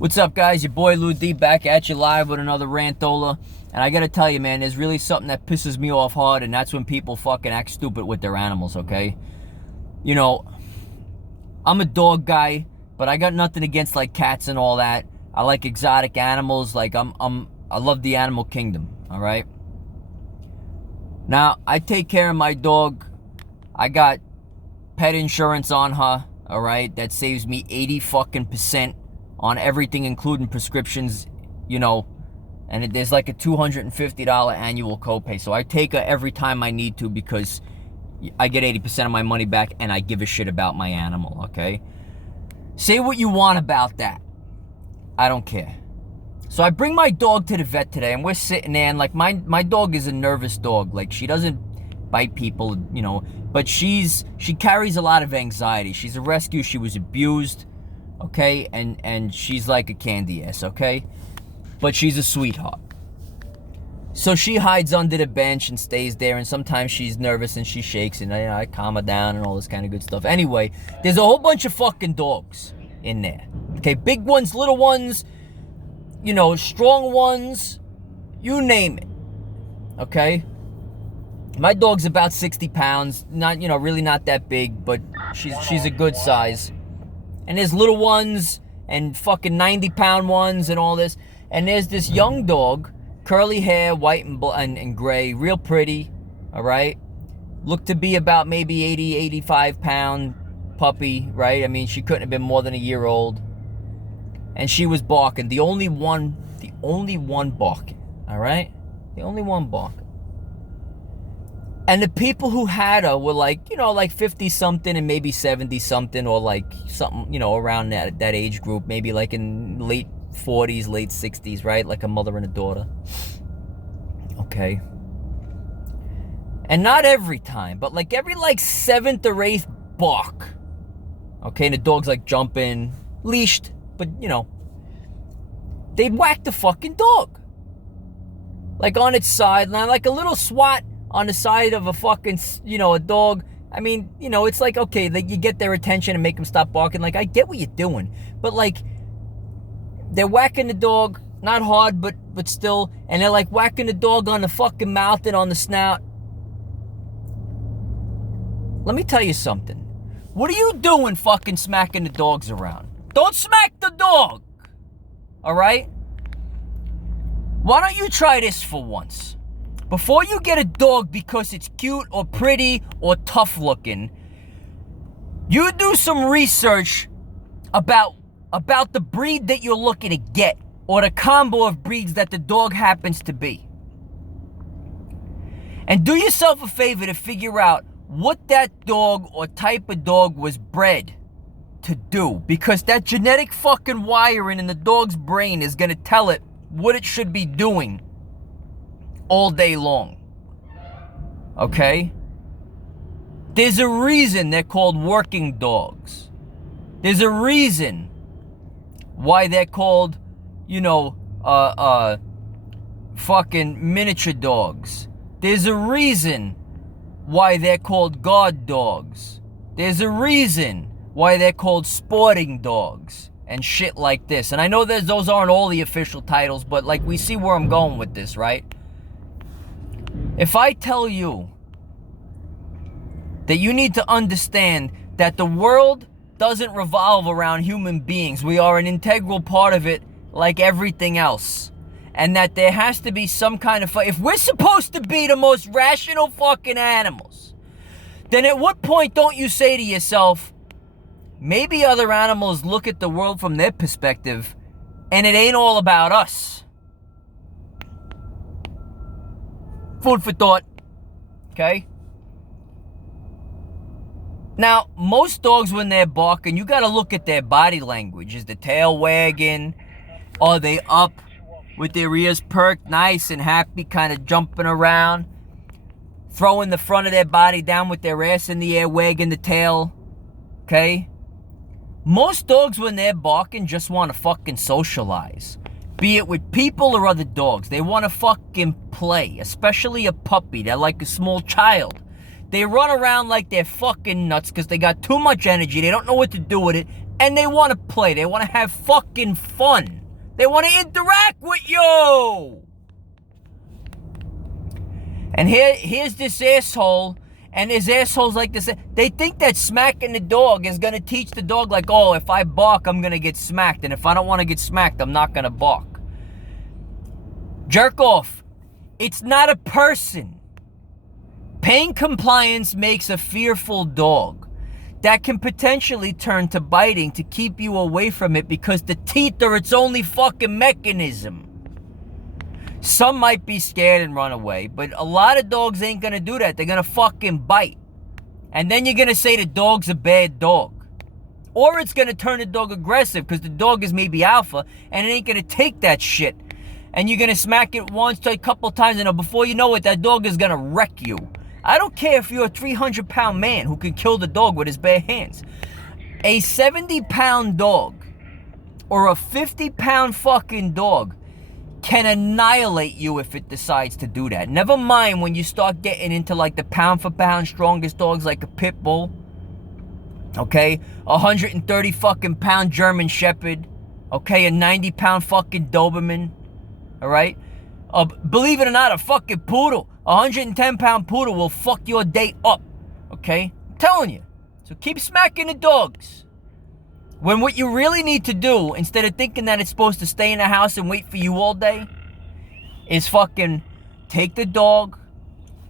What's up, guys? Your boy Lou D back at you live with another Rantola. And I gotta tell you, man, there's really something that pisses me off hard, and that's when people fucking act stupid with their animals, okay? You know, I'm a dog guy, but I got nothing against like cats and all that. I like exotic animals. Like I love the animal kingdom, all right? Now, I take care of my dog. I got pet insurance on her, all right? That saves me 80% on everything, including prescriptions, you know, and there's like a $250 annual copay. So I take her every time I need to because I get 80% of my money back and I give a shit about my animal, okay? Say what you want about that. I don't care. So I bring my dog to the vet today, and we're sitting there, and like my dog is a nervous dog. Like, she doesn't bite people, you know, but she carries a lot of anxiety. She's a rescue. She was abused, okay? And she's like a candy ass, okay? But she's a sweetheart. So she hides under the bench and stays there, and sometimes she's nervous and she shakes, and I calm her down and all this kind of good stuff. Anyway, there's a whole bunch of fucking dogs in there, okay? Big ones, little ones, you know, strong ones, you name it, okay? My dog's about 60 pounds, not, you know, really not that big, but she's a good size. And there's little ones and fucking 90-pound ones and all this. And there's this young dog, curly hair, white and gray, real pretty, all right? Looked to be about maybe 85-pound puppy, right? I mean, she couldn't have been more than a year old. And she was barking, the only one barking, all right? The only one barking. And the people who had her were like, you know, like 50-something and maybe 70-something, or like something, you know, around that age group, maybe like in late 40s, late 60s, right? Like a mother and a daughter. Okay. And not every time, but like every like 7th or 8th bark. Okay, and the dog's like jumping, leashed, but you know, they'd whack the fucking dog. Like on its side, like a little swat on the side of a fucking, you know, a dog. I mean, you know, it's like, okay, like you get their attention and make them stop barking. Like, I get what you're doing, but like, they're whacking the dog, not hard, but still, and they're like whacking the dog on the fucking mouth and on the snout. Let me tell you something. What are you doing fucking smacking the dogs around? Don't smack the dog, all right? Why don't you try this for once? Before you get a dog because it's cute or pretty or tough looking, you do some research about the breed that you're looking to get, or the combo of breeds that the dog happens to be. And do yourself a favor to figure out what that dog or type of dog was bred to do, because that genetic fucking wiring in the dog's brain is gonna tell it what it should be doing all day long. Okay? There's a reason they're called working dogs. There's a reason why they're called, you know, fucking miniature dogs. There's a reason why they're called guard dogs. There's a reason why they're called sporting dogs and shit like this. And I know those aren't all the official titles, but like, we see where I'm going with this, right? If I tell you that you need to understand that the world doesn't revolve around human beings, we are an integral part of it like everything else, and that there has to be some kind of if we're supposed to be the most rational fucking animals, then at what point don't you say to yourself, maybe other animals look at the world from their perspective and it ain't all about us? Food for thought, okay? Now, most dogs, when they're barking, you gotta look at their body language. Is the tail wagging? Are they up with their ears perked, nice and happy, kind of jumping around, throwing the front of their body down with their ass in the air, wagging the tail, okay? Most dogs, when they're barking, just want to fucking socialize. Be it with people or other dogs. They want to fucking play, especially a puppy. They're like a small child. They run around like they're fucking nuts because they got too much energy. They don't know what to do with it. And they want to play. They want to have fucking fun. They want to interact with you. And here's this asshole, and his assholes like this. They think that smacking the dog is going to teach the dog, like, oh, if I bark, I'm going to get smacked. And if I don't want to get smacked, I'm not going to bark. Jerk off. It's not a person. Pain compliance makes a fearful dog that can potentially turn to biting to keep you away from it because the teeth are its only fucking mechanism. Some might be scared and run away, but a lot of dogs ain't gonna do that. They're gonna fucking bite. And then you're gonna say the dog's a bad dog. Or it's gonna turn the dog aggressive because the dog is maybe alpha and it ain't gonna take that shit. And you're gonna smack it once to a couple times and before you know it, that dog is gonna wreck you. I don't care if you're a 300-pound man who can kill the dog with his bare hands. A 70-pound dog or a 50-pound fucking dog can annihilate you if it decides to do that. Never mind when you start getting into like the pound-for-pound strongest dogs like a pit bull. Okay? 130 fucking pound German Shepherd. Okay? A 90-pound fucking Doberman. Alright? Believe it or not, a fucking poodle. 110-pound poodle will fuck your day up. Okay? I'm telling you. So keep smacking the dogs. When what you really need to do, instead of thinking that it's supposed to stay in the house and wait for you all day, is fucking take the dog,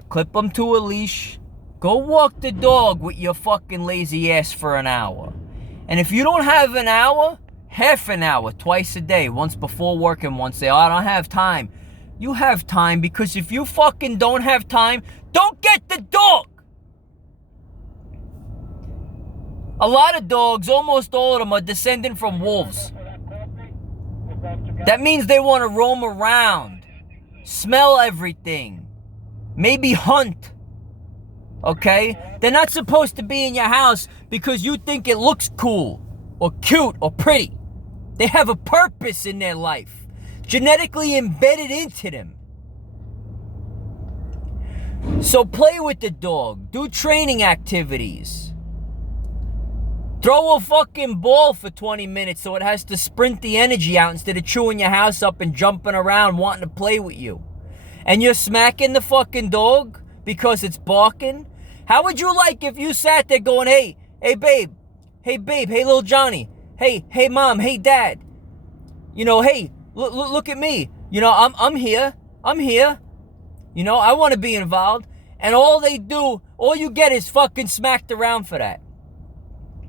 clip him to a leash, go walk the dog with your fucking lazy ass for an hour. And if you don't have an hour, half an hour, twice a day, once before work and once say, oh, I don't have time. You have time, because if you fucking don't have time, don't get the dog. A lot of dogs, almost all of them, are descended from wolves. That means they want to roam around, smell everything, maybe hunt. Okay? They're not supposed to be in your house because you think it looks cool or cute or pretty. They have a purpose in their life, genetically embedded into them. So play with the dog. Do training activities. Throw a fucking ball for 20 minutes so it has to sprint the energy out instead of chewing your house up and jumping around wanting to play with you. And you're smacking the fucking dog because it's barking? How would you like if you sat there going, hey babe, hey little Johnny, hey mom, hey dad, you know, hey, look at me, you know, I'm here, you know, I want to be involved. And all you get is fucking smacked around for that.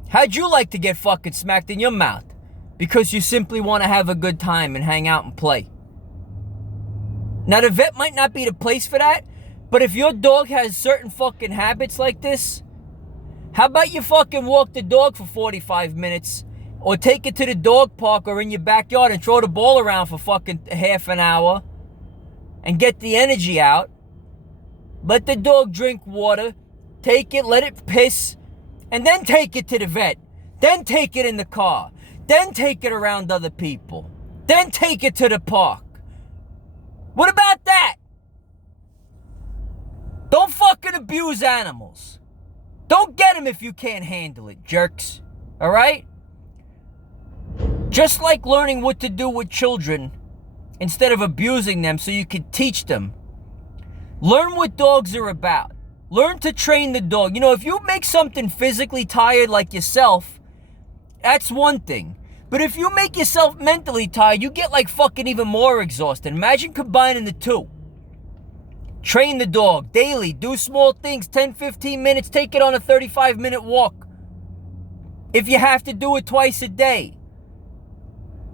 How'd you like to get fucking smacked in your mouth? Because you simply want to have a good time and hang out and play. Now, the vet might not be the place for that, but if your dog has certain fucking habits like this, how about you fucking walk the dog for 45 minutes or take it to the dog park or in your backyard and throw the ball around for fucking half an hour and get the energy out. Let the dog drink water, take it, let it piss, and then take it to the vet. Then take it in the car. Then take it around other people. Then take it to the park. What about that? Don't fucking abuse animals. Don't get them if you can't handle it, jerks. Alright? Just like learning what to do with children instead of abusing them so you can teach them. Learn what dogs are about. Learn to train the dog. You know, if you make something physically tired like yourself, that's one thing. But if you make yourself mentally tired, you get like fucking even more exhausted. Imagine combining the two. Train the dog daily. Do small things, 10, 15 minutes. Take it on a 35-minute walk. If you have to do it twice a day.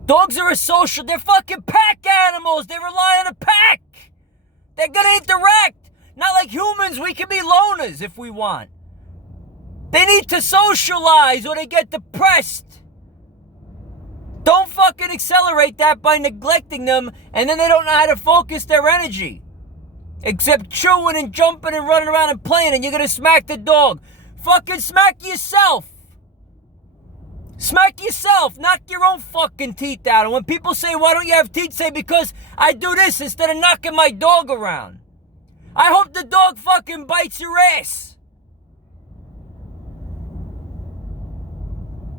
Dogs are they're fucking pack animals. They rely on a pack. They're gonna interact. Not like humans, we can be loners if we want. They need to socialize or they get depressed. Don't fucking accelerate that by neglecting them and then they don't know how to focus their energy. Except chewing and jumping and running around and playing and you're gonna smack the dog. Fucking smack yourself. Smack yourself. Knock your own fucking teeth out. And when people say, why don't you have teeth? Say, because I do this instead of knocking my dog around. I hope the dog fucking bites your ass.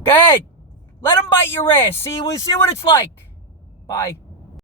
Go ahead. Let them bite your ass. See what it's like. Bye.